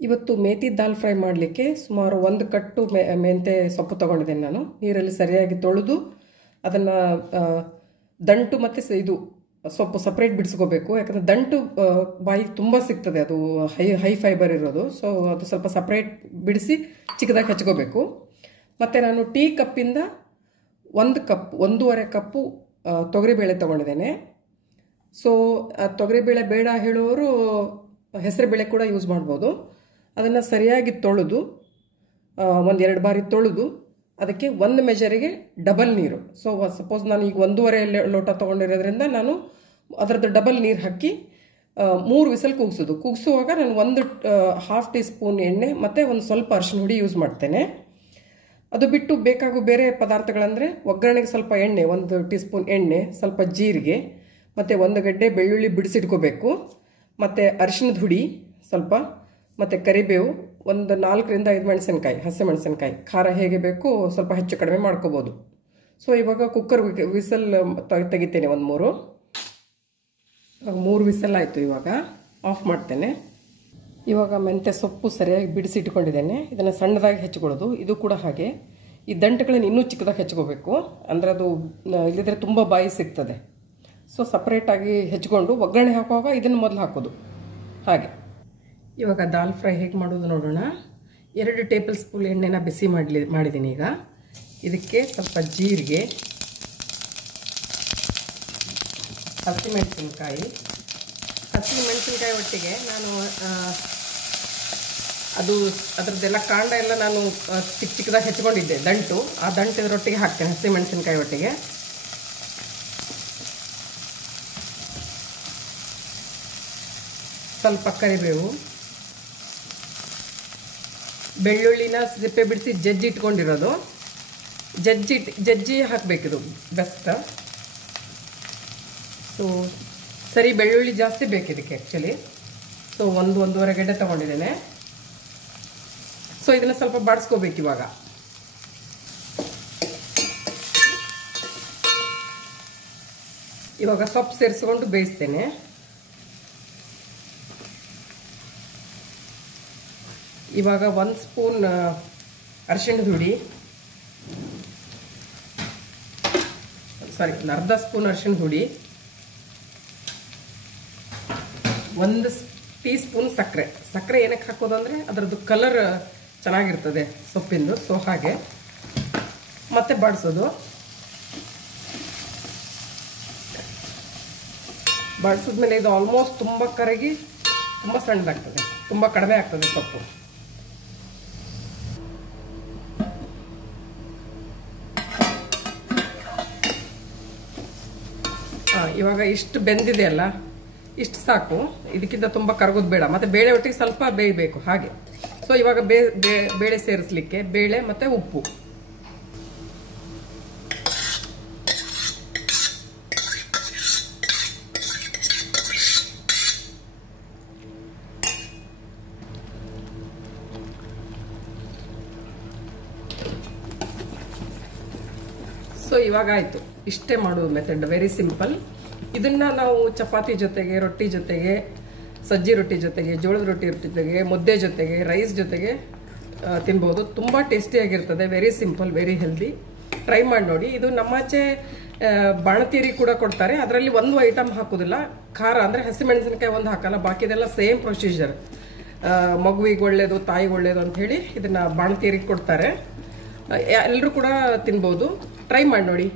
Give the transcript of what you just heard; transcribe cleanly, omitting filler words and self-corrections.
ಇವತ್ತು ಮೇಥಿ ದಾಲ್ ಫ್ರೈ ಮಾಡಲಿಕ್ಕೆ ಸುಮಾರು 1 ಕಟ್ಟು ಮೆಂತೆ ಸೊಪ್ಪು ತೊಗೊಂಡಿದ್ದೇನೆ ನಾನು. ನೀರಲ್ಲಿ ಸರಿಯಾಗಿ ತೊಳೆದು ಅದನ್ನು ದಂಟು ಮತ್ತು ಇದು ಸೊಪ್ಪು ಸಪ್ರೇಟ್ ಬಿಡಿಸ್ಕೋಬೇಕು. ಯಾಕಂದರೆ ದಂಟು ಬಾಯಿಗೆ ತುಂಬ ಸಿಗ್ತದೆ, ಅದು ಹೈ ಫೈಬರ್ ಇರೋದು. ಸೊ ಅದು ಸ್ವಲ್ಪ ಸಪ್ರೇಟ್ ಬಿಡಿಸಿ ಚಿಕ್ಕದಾಗಿ ಹಚ್ಕೋಬೇಕು. ಮತ್ತು ನಾನು ಟೀ ಕಪ್ಪಿಂದ 1.5 ಕಪ್ಪು ತೊಗರಿಬೇಳೆ ತೊಗೊಂಡಿದ್ದೇನೆ. ಸೊ ತೊಗರಿಬೇಳೆ ಬೇಡ ಹೇಳೋರು ಹೆಸರುಬೇಳೆ ಕೂಡ ಯೂಸ್ ಮಾಡ್ಬೋದು. ಅದನ್ನು ಸರಿಯಾಗಿ ತೊಳೆದು 1-2 ಬಾರಿ ತೊಳೆದು ಅದಕ್ಕೆ 1 ಮೆಜರಿಗೆ ಡಬಲ್ ನೀರು. ಸೊ ಸಪೋಸ್ ನಾನು ಈಗ 1.5 ಲೋಟ ತೊಗೊಂಡಿರೋದ್ರಿಂದ ನಾನು ಅದರದ್ದು ಡಬಲ್ ನೀರು ಹಾಕಿ 3 ವಿಸಲ್ ಕೂಗಿಸುವಾಗ ನಾನು 1/2 ಟೀ ಸ್ಪೂನ್ ಎಣ್ಣೆ ಮತ್ತು ಒಂದು ಸ್ವಲ್ಪ ಅರಿಶಿನ ಹುಡಿ ಯೂಸ್ ಮಾಡ್ತೇನೆ. ಅದು ಬಿಟ್ಟು ಬೇಕಾಗೋ ಬೇರೆ ಪದಾರ್ಥಗಳಂದರೆ ಒಗ್ಗರಣೆಗೆ ಸ್ವಲ್ಪ ಎಣ್ಣೆ, 1 ಟೀ ಸ್ಪೂನ್ ಎಣ್ಣೆ, ಸ್ವಲ್ಪ ಜೀರಿಗೆ ಮತ್ತು 1 ಗಡ್ಡೆ ಬೆಳ್ಳುಳ್ಳಿ ಬಿಡಿಸಿಟ್ಕೋಬೇಕು. ಮತ್ತು ಅರಿಶಿನದ ಹುಡಿ ಸ್ವಲ್ಪ, ಮತ್ತು ಕರಿಬೇವು, ಒಂದು 4ರಿಂದ 5 ಮೆಣಸಿನ್ಕಾಯಿ, ಹಸಿಮೆಣಸಿನ್ಕಾಯಿ. ಖಾರ ಹೇಗೆ ಬೇಕು ಸ್ವಲ್ಪ ಹೆಚ್ಚು ಕಡಿಮೆ ಮಾಡ್ಕೋಬೋದು. ಸೊ ಇವಾಗ ಕುಕ್ಕರ್ ವಿಸಲ್ ತೆಗಿತೇನೆ, 3 ವಿಸಲ್ ಆಯಿತು. ಇವಾಗ ಆಫ್ ಮಾಡ್ತೇನೆ. ಇವಾಗ ಮೆಂತ್ಯ ಸೊಪ್ಪು ಸರಿಯಾಗಿ ಬಿಡಿಸಿಟ್ಕೊಂಡಿದ್ದೇನೆ. ಇದನ್ನು ಸಣ್ಣದಾಗಿ ಹೆಚ್ಚಿಕೊಳ್ಳೋದು. ಇದು ಕೂಡ ಹಾಗೆ ಈ ದಂಟುಗಳನ್ನು ಇನ್ನೂ ಚಿಕ್ಕದಾಗಿ ಹೆಚ್ಚಿಕೋಬೇಕು, ಅಂದರೆ ಅದು ಇಲ್ಲದಿದ್ದರೆ ತುಂಬ ಬಾಯಿ ಸಿಗ್ತದೆ. ಸೊ ಸಪ್ರೇಟಾಗಿ ಹೆಚ್ಚಿಕೊಂಡು ಒಗ್ಗರಣೆ ಹಾಕುವಾಗ ಇದನ್ನು ಮೊದಲು ಹಾಕೋದು. ಹಾಗೆ ಇವಾಗ ದಾಲ್ ಫ್ರೈ ಹೇಗೆ ಮಾಡೋದು ನೋಡೋಣ. 2 ಟೇಬಲ್ ಸ್ಪೂನ್ ಎಣ್ಣೆನ ಬಿಸಿ ಮಾಡಿದ್ದೀನಿ. ಈಗ ಇದಕ್ಕೆ ಸ್ವಲ್ಪ ಜೀರಿಗೆ, ಹಸಿಮೆಣಸಿನ್ಕಾಯಿ ಒಟ್ಟಿಗೆ ನಾನು ಅದರದ್ದೆಲ್ಲ ಕಾಂಡ ಎಲ್ಲ ನಾನು ಚಿಕ್ಕದಾಗಿ ಹೆಚ್ಚಿಕೊಂಡಿದ್ದೆ, ದಂಟು. ಆ ದಂಟು ಇದರೊಟ್ಟಿಗೆ ಹಾಕ್ತೇನೆ, ಹಸಿಮೆಣಸಿನ್ಕಾಯಿ ಒಟ್ಟಿಗೆ. ಸ್ವಲ್ಪ ಕರಿಬೇವು, ಬೆಳ್ಳುಳ್ಳಿನ ಸಿಪ್ಪೆ ಬಿಡಿಸಿ ಜಜ್ಜಿ ಇಟ್ಕೊಂಡಿರೋದು, ಜಜ್ಜಿ ಹಾಕಬೇಕಿದು ಬೆಸ್ಟ್. ಸೊ ಸರಿ, ಬೆಳ್ಳುಳ್ಳಿ ಜಾಸ್ತಿ ಬೇಕಿದಕ್ಕೆ ಆ್ಯಕ್ಚುಲಿ. ಸೊ 1-1.5 ಗಡ್ಡೆ ತೊಗೊಂಡಿದ್ದೇನೆ. ಸೊ ಇದನ್ನು ಸ್ವಲ್ಪ ಬಾಡಿಸ್ಕೋಬೇಕು. ಇವಾಗ ಸೊಪ್ಪು ಸೇರಿಸ್ಕೊಂಡು ಬೇಯಿಸ್ತೇನೆ. ಇವಾಗ 1 ಸ್ಪೂನ್ ಅರಿಶಿಣದ ಹುಡಿ, ಅರ್ಧ ಸ್ಪೂನ್ ಅರಿಶಿಣದ ಹುಡಿ, 1 ಟೀ ಸ್ಪೂನ್ ಸಕ್ಕರೆ ಏನಕ್ಕೆ ಹಾಕೋದಂದರೆ ಅದರದ್ದು ಕಲರ್ ಚೆನ್ನಾಗಿರ್ತದೆ ಸೊಪ್ಪಿಂದು. ಸೊ ಹಾಗೆ ಮತ್ತೆ ಬಾಡಿಸೋದು. ಬಾಡಿಸಿದ್ಮೇಲೆ ಇದು ಆಲ್ಮೋಸ್ಟ್ ತುಂಬ ಕರಗಿ ತುಂಬ ಸಣ್ಣದಾಗ್ತದೆ, ತುಂಬ ಕಡಿಮೆ ಆಗ್ತದೆ ಸೊಪ್ಪು. ಇವಾಗ ಇಷ್ಟು ಬೆಂದಿದೆ ಅಲ್ಲ, ಇಷ್ಟು ಸಾಕು. ಇದಕ್ಕಿಂತ ತುಂಬ ಕರಗೋದು ಬೇಡ. ಮತ್ತು ಬೇಳೆ ಒಟ್ಟಿಗೆ ಸ್ವಲ್ಪ ಬೇಯಬೇಕು ಹಾಗೆ. ಸೊ ಇವಾಗ ಬೇಳೆ ಸೇರಿಸಲಿಕ್ಕೆ ಬೇಳೆ ಮತ್ತು ಉಪ್ಪು. ಸೊ ಇವಾಗ ಆಯಿತು. ಇಷ್ಟೇ ಮಾಡೋದು ಮೆಥಡ್, ವೆರಿ ಸಿಂಪಲ್. ಇದನ್ನು ನಾವು ಚಪಾತಿ ಜೊತೆಗೆ, ರೊಟ್ಟಿ ಜೊತೆಗೆ, ಸಜ್ಜಿ ರೊಟ್ಟಿ ಜೊತೆಗೆ, ಜೋಳದ ರೊಟ್ಟಿ ಜೊತೆಗೆ, ಮುದ್ದೆ ಜೊತೆಗೆ, ರೈಸ್ ಜೊತೆಗೆ ತಿನ್ಬೋದು. ತುಂಬ ಟೇಸ್ಟಿಯಾಗಿರ್ತದೆ. Very simple, very healthy. Try ಮಾಡಿ ನೋಡಿ. ಇದು ನಮ್ಮಾಚೆ ಬಾಣತೀರಿ ಕೂಡ ಕೊಡ್ತಾರೆ. ಅದರಲ್ಲಿ ಒಂದು ಐಟಮ್ ಹಾಕೋದಿಲ್ಲ, ಖಾರ ಅಂದರೆ ಹಸಿಮೆಣಸಿನಕಾಯಿ ಒಂದು ಹಾಕಲ್ಲ. ಬಾಕಿದೆಲ್ಲ ಸೇಮ್ ಪ್ರೊಸೀಜರ್. ಮಗುವಿಗೆ ಒಳ್ಳೆಯದು, ತಾಯಿಗೆ ಒಳ್ಳೆಯದು ಅಂಥೇಳಿ ಇದನ್ನು ಬಾಣತೀರಿಗೆ ಕೊಡ್ತಾರೆ. ಎಲ್ಲರೂ ಕೂಡ ತಿನ್ಬೋದು. ಟ್ರೈ ಮಾಡಿ ನೋಡಿ.